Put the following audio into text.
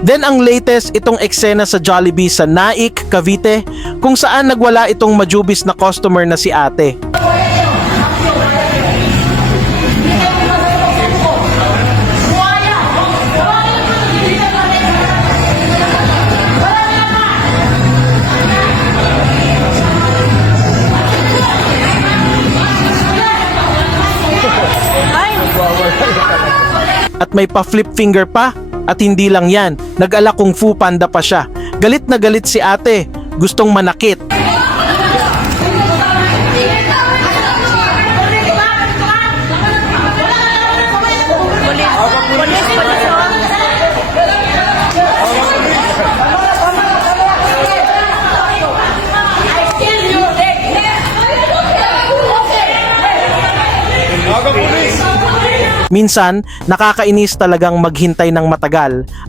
Then ang latest itong eksena sa Jollibee sa Naik, Cavite kung saan nagwala itong majubis na customer na si ate. At may pa-flip finger pa at hindi lang yan, nag-ala kung fu panda pa siya. Galit na galit si ate, gustong manakit. Minsan, nakakainis talagang maghintay ng matagal